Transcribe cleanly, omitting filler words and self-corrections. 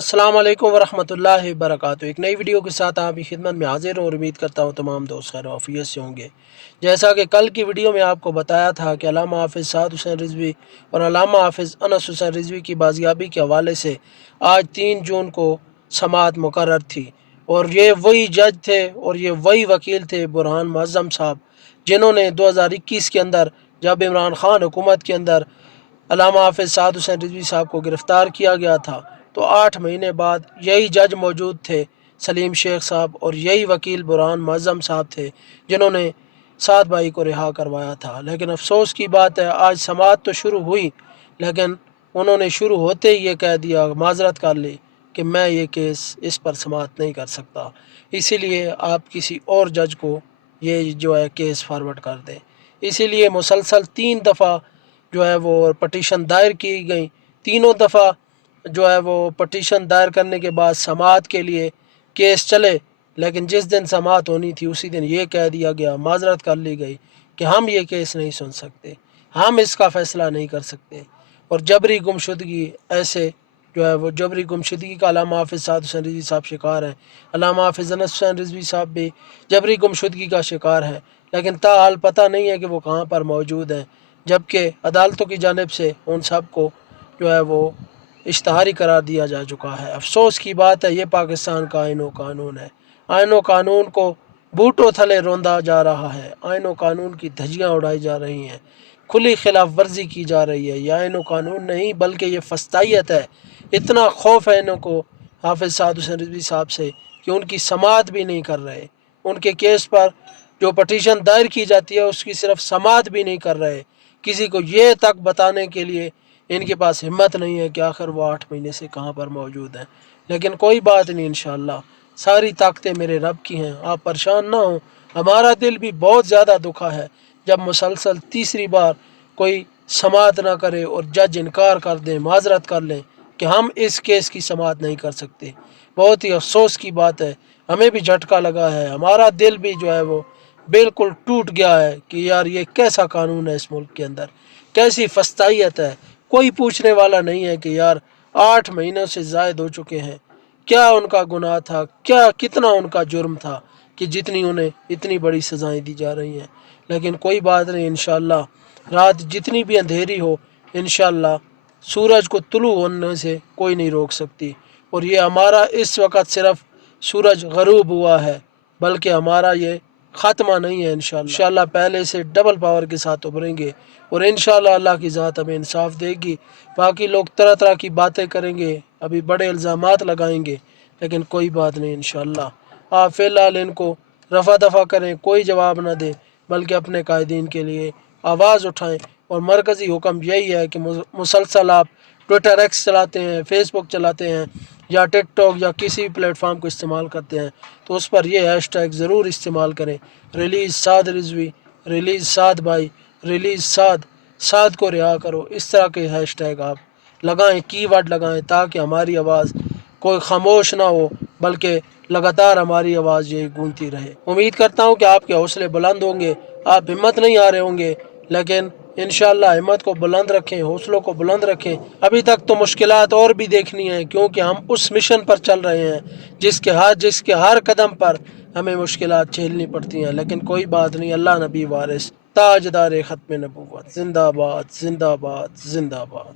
अस्सलाम वालेकुम वरहमतुल्लाहि वबरकातुहू। एक नई वीडियो के साथ आपकी खिदमत में हाजिर हूँ और उम्मीद करता हूँ तमाम दोस्त खैर आफियत से होंगे। जैसा कि कल की वीडियो में आपको बताया था कि अल्लामा हाफ़िज़ साद हुसैन रिज़वी और अल्लामा हाफ़िज़ अनस हुसैन रिज़वी की बाजियाबी के हवाले से आज 3 जून को समाअत मुकर्रर थी और ये वही जज थे और ये वही वकील थे बुरहान मुअज़्ज़म साहब, जिन्होंने 2021 के अंदर जब इमरान खान हुकूमत के अंदर अल्लामा हाफ़िज़ साद हुसैन रिज़वी साहब को गिरफ़्तार किया गया था तो 8 महीने बाद यही जज मौजूद थे सलीम शेख साहब और यही वकील बुरहान मुअज़्ज़म साहब थे जिन्होंने साद भाई को रिहा करवाया था। लेकिन अफसोस की बात है आज समाअत तो शुरू हुई लेकिन उन्होंने शुरू होते ही ये कह दिया, माजरत कर ली कि मैं ये केस इस पर समाअत नहीं कर सकता, इसीलिए आप किसी और जज को ये जो है केस फॉरवर्ड कर दें। इसीलिए मुसलसल 3 दफ़ा जो है वो पटिशन दायर की गई। तीनों दफ़ा जो है वो पटिशन दायर करने के बाद समाअत के लिए केस चले, लेकिन जिस दिन समाअत होनी थी उसी दिन ये कह दिया गया, माजरत कर ली गई कि हम ये केस नहीं सुन सकते, हम इसका फ़ैसला नहीं कर सकते। और जबरी गुमशुदगी ऐसे जो है वो जबरी गुमशुदगी का अल्लामा हाफ़िज़ साद हुसैन रिज़वी साहब शिकार हैं। अल्लामा हाफ़िज़ अनस हुसैन रिज़वी साहब भी जबरी गुमशुदगी का शिकार हैं, लेकिन ताहाल पता नहीं है कि वो कहाँ पर मौजूद हैं, जबकि अदालतों की जानिब से उन सब को जो है वो इश्तहारी करार दिया जा चुका है। अफसोस की बात है ये पाकिस्तान का आईन व कानून है। आईन व कानून को बूटों थले रौंदा जा रहा है, आईन व कानून की धज्जियाँ उड़ाई जा रही हैं, खुली खिलाफ वर्जी की जा रही है। यह आईन व कानून नहीं बल्कि ये फस्तायत है। इतना खौफ है इनको हाफ़िज़ साद हुसैन रिज़वी साहब से कि उनकी समाअत भी नहीं कर रहे, उनके केस पर जो पटिशन दायर की जाती है उसकी सिर्फ समाअत भी नहीं कर रहे। किसी को ये तक बताने के लिए इनके पास हिम्मत नहीं है कि आखिर वो 8 महीने से कहाँ पर मौजूद हैं। लेकिन कोई बात नहीं, इंशाअल्लाह सारी ताकतें मेरे रब की हैं, आप परेशान ना हो। हमारा दिल भी बहुत ज़्यादा दुखा है जब मुसलसल तीसरी बार कोई समाअत ना करे और जज इनकार कर दें, माजरत कर लें कि हम इस केस की समाअत नहीं कर सकते। बहुत ही अफसोस की बात है, हमें भी झटका लगा है, हमारा दिल भी जो है वो बिल्कुल टूट गया है कि यार ये कैसा कानून है, इस मुल्क के अंदर कैसी फस्तायत है। कोई पूछने वाला नहीं है कि यार 8 महीनों से ज़ायद हो चुके हैं, क्या उनका गुनाह था, क्या कितना उनका जुर्म था कि जितनी उन्हें इतनी बड़ी सज़ाएं दी जा रही हैं। लेकिन कोई बात नहीं, इंशाअल्लाह रात जितनी भी अंधेरी हो इंशाअल्लाह सूरज को तुलू होने से कोई नहीं रोक सकती। और ये हमारा इस वक्त सिर्फ सूरज गरूब हुआ है, बल्कि हमारा ये ख़ात्मा नहीं है। इंशाअल्लाह पहले से डबल पावर के साथ उभरेंगे और इंशाअल्लाह अल्लाह की ज़ात हमें इंसाफ देगी। बाकी लोग तरह तरह की बातें करेंगे, अभी बड़े इल्ज़ामात लगाएंगे, लेकिन कोई बात नहीं, इंशाअल्लाह आप फ़िलहाल इनको रफ़ा दफ़ा करें, कोई जवाब ना दें, बल्कि अपने कायदीन के लिए आवाज़ उठाएँ। और मरकज़ी हुक्म यही है कि मुसलसल आप ट्विटर एक्स चलाते हैं, फेसबुक चलाते हैं या टिकटॉक या किसी भी प्लेटफॉर्म को इस्तेमाल करते हैं तो उस पर यह हैशटैग ज़रूर इस्तेमाल करें, रिलीज़ साद रिज़वी, रिलीज़ साद भाई, रिलीज़ साद, साद को रिहा करो। इस तरह के हैशटैग आप लगाएं, कीवर्ड लगाएं, ताकि हमारी आवाज़ कोई खामोश ना हो बल्कि लगातार हमारी आवाज़ ये गूंजती रहे। उम्मीद करता हूँ कि आपके हौसले बुलंद होंगे, आप हिम्मत नहीं आ रहे होंगे, लेकिन इंशाअल्लाह हिम्मत को बुलंद रखें, हौसलों को बुलंद रखें। अभी तक तो मुश्किलात और भी देखनी है क्योंकि हम उस मिशन पर चल रहे हैं जिसके हर कदम पर हमें मुश्किलात झेलनी पड़ती हैं। लेकिन कोई बात नहीं, अल्लाह नबी वारिस ताजदार ख़त्म नबूवत जिंदाबाद जिंदाबाद जिंदाबाद।